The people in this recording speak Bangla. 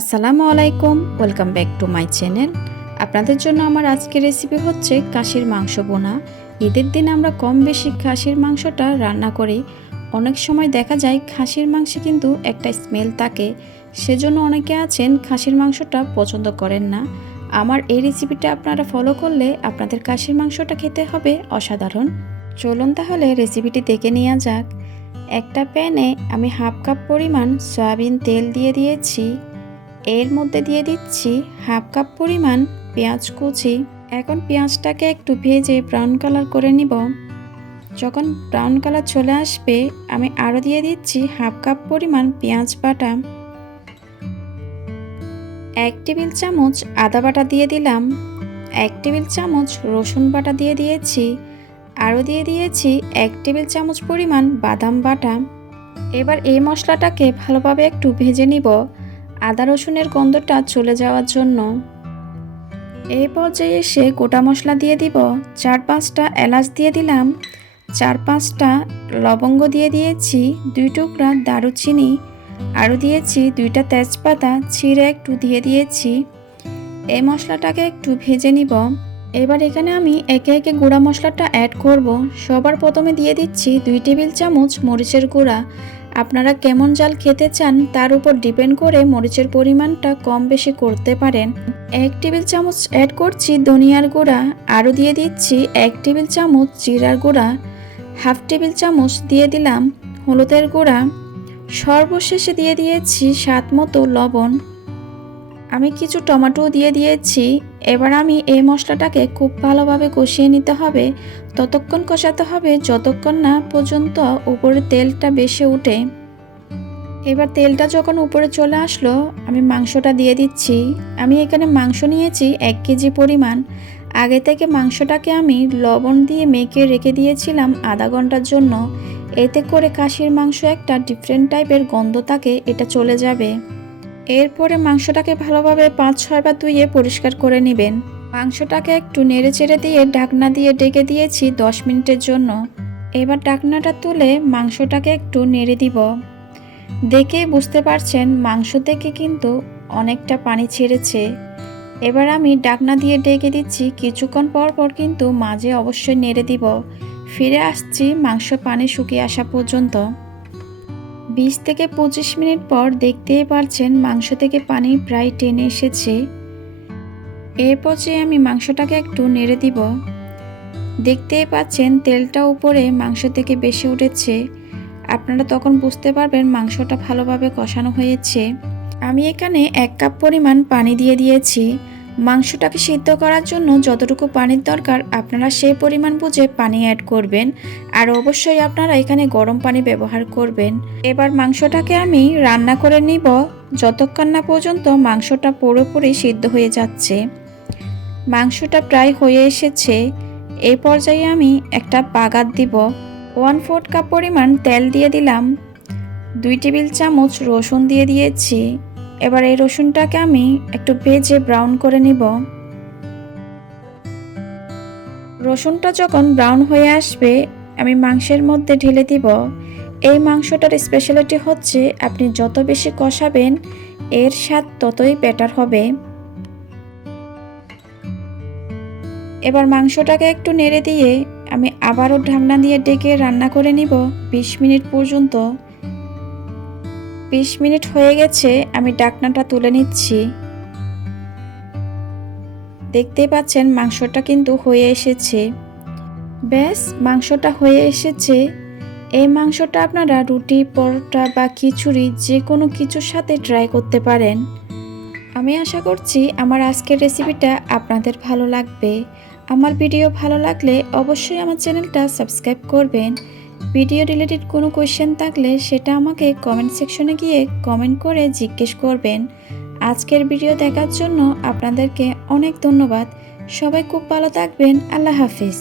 আসসালামু আলাইকুম, welcome back to my channel. আপনাদের জন্য আমার আজকের রেসিপি হচ্ছে খাসির মাংস বোনা। ঈদের দিন আমরা কম বেশি খাসির মাংসটা রান্না করি। অনেক সময় দেখা যায় খাসির মাংসে কিন্তু একটা স্মেল থাকে, সেজন্য অনেকে আছেন খাসির মাংসটা পছন্দ করেন না। আমার এই রেসিপিটা আপনারা ফলো করলে আপনাদের খাসির মাংসটা খেতে হবে অসাধারণ। চলুন তাহলে রেসিপিটি দেখে নেওয়া যাক। একটা প্যানে আমি হাফ কাপ পরিমাণ সয়াবিন তেল দিয়ে দিয়েছি। এর মধ্যে দিয়ে দিচ্ছি হাফ কাপ পরিমাণ পেঁয়াজ কুচি। এখন পেঁয়াজটাকে একটু ভেজে ব্রাউন কালার করে নিব। যখন ব্রাউন কালার চলে আসবে আমি আরও দিয়ে দিচ্ছি হাফ কাপ পরিমাণ পেঁয়াজ বাটা। 1 টেবিল চামচ আদা বাটা দিয়ে দিলাম। 1 টেবিল চামচ রসুন বাটা দিয়ে দিয়েছি। আরও দিয়ে দিয়েছি 1 টেবিল চামচ পরিমাণ বাদাম বাটা। এবার এই মশলাটাকে ভালোভাবে একটু ভেজে নিব আদা রসুনের গন্ধটা চলে যাওয়ার জন্য। এই পর্যায়ে এসে গোটা মশলা দিয়ে দিব। 4-5টা এলাচ দিয়ে দিলাম, 4-5টা লবঙ্গ দিয়ে দিয়েছি, 2 টুকরা দারুচিনি, আরও দিয়েছি 2টা তেজপাতা ছিঁড়ে একটু দিয়ে দিয়েছি। এই মশলাটাকে একটু ভেজে নিব। এবার এখানে আমি একে একে গুঁড়া মশলাটা অ্যাড করব। সবার প্রথমে দিয়ে দিচ্ছি 2 টেবিল চামচ মরিচের গুঁড়া। আপনারা কেমন ঝাল খেতে চান তার উপর ডিপেন্ড করে মরিচের পরিমাণটা কম বেশি করতে পারেন। 1 টেবিল চামচ অ্যাড করছি ধনিয়ার গুঁড়া। আরও দিয়ে দিচ্ছি 1 টেবিল চামচ জিরার গুঁড়া। হাফ টেবিল চামচ দিয়ে দিলাম হলুদের গুঁড়া। সর্বশেষে দিয়ে দিয়েছি স্বাদ মতো লবণ। আমি কিছু টমেটো দিয়ে দিয়েছি। এবার আমি এই মশলাটাকে খুব ভালোভাবে কষিয়ে নিতে হবে। ততক্ষণ কষাতে হবে যতক্ষণ না পর্যন্ত উপরে তেলটা বেশি উঠে। এবার তেলটা যখন উপরে চলে আসলো আমি মাংসটা দিয়ে দিচ্ছি। আমি এখানে মাংস নিয়েছি 1 কেজি পরিমাণ। আগে থেকে মাংসটাকে আমি লবণ দিয়ে মেখে রেখে দিয়েছিলাম আধা ঘন্টার জন্য। এতে করে খাসির মাংস একটা ডিফারেন্ট টাইপের গন্ধ থাকে, এটা চলে যাবে। এরপরে মাংসটাকে ভালোভাবে 5-6 বার ধুয়ে পরিষ্কার করে নেবেন। মাংসটাকে একটু নেড়ে চেড়ে দিয়ে ঢাকনা দিয়ে ঢেকে দিয়েছি 10 মিনিটের জন্য। এবার ঢাকনাটা তুলে মাংসটাকে একটু নেড়ে দিব। দেখেই বুঝতে পারছেন মাংস থেকে কিন্তু অনেকটা পানি ছেড়েছে। এবার আমি ঢাকনা দিয়ে ঢেকে দিচ্ছি। কিছুক্ষণ পর পর কিন্তু মাঝে অবশ্যই নেড়ে দিব। ফিরে আসছি মাংস পানি শুকিয়ে আসা পর্যন্ত। 20 থেকে 25 মিনিট পর দেখতেই পারছেন মাংস থেকে পানি প্রায় টেনে এসেছে। এর পর্যায়ে আমি মাংসটাকে একটু নেড়ে দিব। দেখতেই পাচ্ছেন তেলটা উপরে মাংস থেকে বেশি উঠেছে। আপনারা তখন বুঝতে পারবেন মাংসটা ভালোভাবে কষানো হয়েছে। আমি এখানে 1 কাপ পরিমাণ পানি দিয়ে দিয়েছি। মাংসটাকে সিদ্ধ করার জন্য যতটুকু পানির দরকার আপনারা সেই পরিমাণ বুঝে পানি অ্যাড করবেন। আর অবশ্যই আপনারা এখানে গরম পানি ব্যবহার করবেন। এবার মাংসটাকে আমি রান্না করে নিব যতক্ষণ না পর্যন্ত মাংসটা পুরোপুরি সিদ্ধ হয়ে যাচ্ছে। মাংসটা প্রায় হয়ে এসেছে। এই পর্যায়ে আমি একটা বাগার দিব। 1/4 কাপ পরিমাণ তেল দিয়ে দিলাম। 2 টেবিল চামচ রসুন দিয়ে দিয়েছি। এবার এই রসুনটাকে আমি একটু ভেজে ব্রাউন করে নিব। রসুনটা যখন ব্রাউন হয়ে আসবে আমি মাংসের মধ্যে ঢেলে দিব। এই মাংসটার স্পেশালিটি হচ্ছে আপনি যত বেশি কষাবেন এর স্বাদ ততই বেটার হবে। এবার মাংসটাকে একটু নেড়ে দিয়ে আমি আবারও ঢাকনা দিয়ে ঢেকে রান্না করে নিব 20 মিনিট পর্যন্ত। 20 মিনিট হয়ে গেছে, আমি ঢাকনাটা তুলে নিচ্ছি। দেখতেই পাচ্ছেন মাংসটা কিন্তু হয়ে এসেছে। ব্যাস মাংসটা হয়ে এসেছে। এই মাংসটা আপনারা রুটি, পরোটা বা খিচুড়ি যে কোনো কিছুর সাথে ট্রাই করতে পারেন। আমি আশা করছি আমার আজকের রেসিপিটা আপনাদের ভালো লাগবে। আমার ভিডিও ভালো লাগলে অবশ্যই আমার চ্যানেলটা সাবস্ক্রাইব করবেন। ভিডিও রিলেটেড কোনো কোয়েশ্চেন থাকলে সেটা আমাকে কমেন্ট সেকশনে গিয়ে কমেন্ট করে জিজ্ঞেস করবেন। আজকের ভিডিও দেখার জন্য আপনাদেরকে অনেক ধন্যবাদ। সবাই খুব ভালো থাকবেন। আল্লাহ হাফিজ।